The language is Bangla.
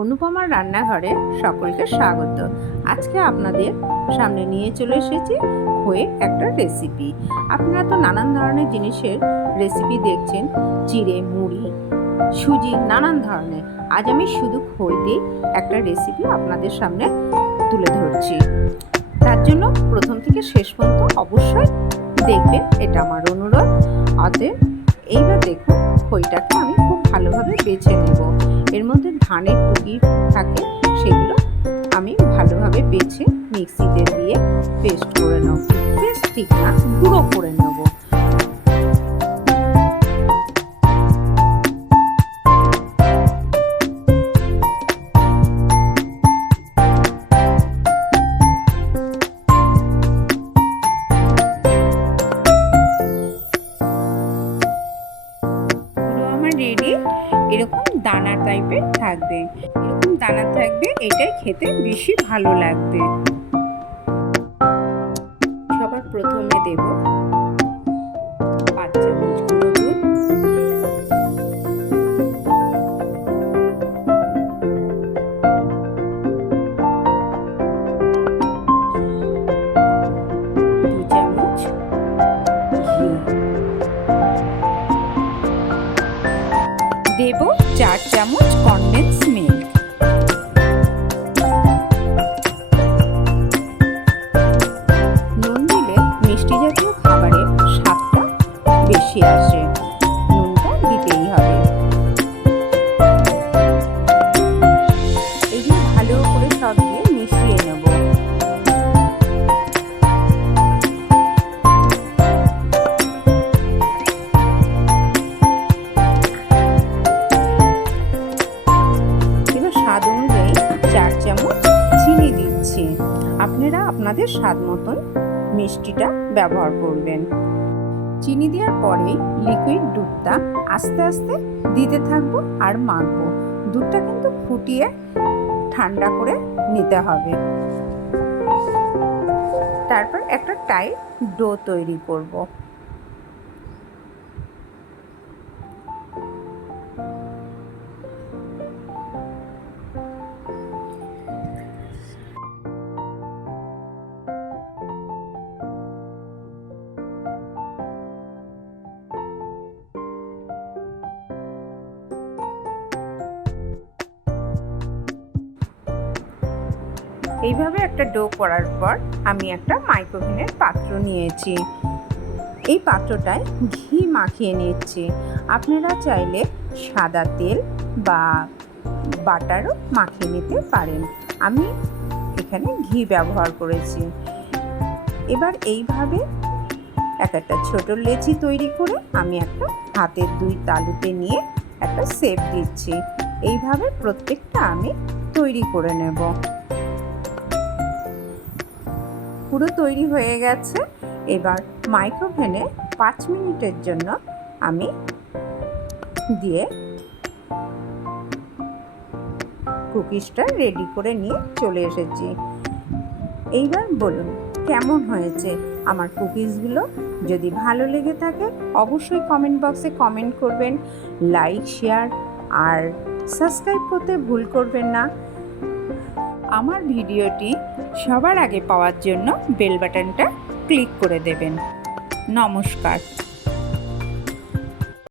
অনুপমার রান্নাঘরে সকলকে স্বাগত। আজকে আপনাদের সামনে নিয়ে চলে এসেছি খইয়ের একটা রেসিপি আপনারা তো নানান ধরনের জিনিসের রেসিপি দেখছেন চিড়ে মুড়ি, সুজি, নানান ধরনের। আজ আমি শুধু খই দিয়ে একটা রেসিপি আপনাদের সামনে তুলে ধরছি। তার জন্য প্রথম থেকে শেষ পর্যন্ত অবশ্যই দেখবেন এটা আমার অনুরোধ। অতএব এইবার দেখুন, খইটাকে আমি খুব ভালোভাবে বেছে নেব। এর মধ্যে ধানের টুকি থাকে, সেগুলো আমি ভালোভাবে বেছে মিক্সিতে দিয়ে পেস্ট করে নেব। পেস্ট গুঁড়ো করে নেব। টাইপের থাকবে। এরকম দানা থাকবে, এটাই খেতে বেশি ভালো লাগবে। সবার প্রথমে দেব পাঁচ চামচ চার চামচ কনডেন্স মিল্ক। আপনাদের স্বাদ মতন মিষ্টিটা ব্যবহার করবেন। চিনি দেওয়ার পরে লিকুইড দুধটা আস্তে আস্তে দিতে থাকব আর মাখবো। দুধটা কিন্তু ফুটিয়ে ঠান্ডা করে নিতে হবে। তারপর একটা টাইট ডো তৈরি করব। এইভাবে একটা ডো করার পর আমি একটা মাইক্রোভেনের পাত্র নিয়েছি। এই পাত্রটায় ঘি মাখিয়ে নিচ্ছি। আপনারা চাইলে সাদা তেল বা বাটারও মাখিয়ে নিতে পারেন। আমি এখানে ঘি ব্যবহার করেছি। এবার এইভাবে এক একটা ছোট লেচি তৈরি করে আমি একটা হাতের দুই তালুতে নিয়ে একটা সেপ দিচ্ছি। এইভাবে প্রত্যেকটা আমি তৈরি করে নেব। পুরো তৈরি হয়ে গেছে। এবার মাইক্রোভেনে পাঁচ মিনিটের জন্য আমি দিয়ে কুকিজটা রেডি করে নিয়ে চলে এসেছি। এইবার বলুন, কেমন হয়েছে আমার কুকিজগুলো? যদি ভালো লেগে থাকে, অবশ্যই কমেন্ট বক্সে কমেন্ট করবেন লাইক শেয়ার আর সাবস্ক্রাইব করতে ভুল করবেন না। আমার ভিডিওটি সবার আগে পাওয়ার জন্য বেল বাটনটা ক্লিক করে দেবেন। নমস্কার।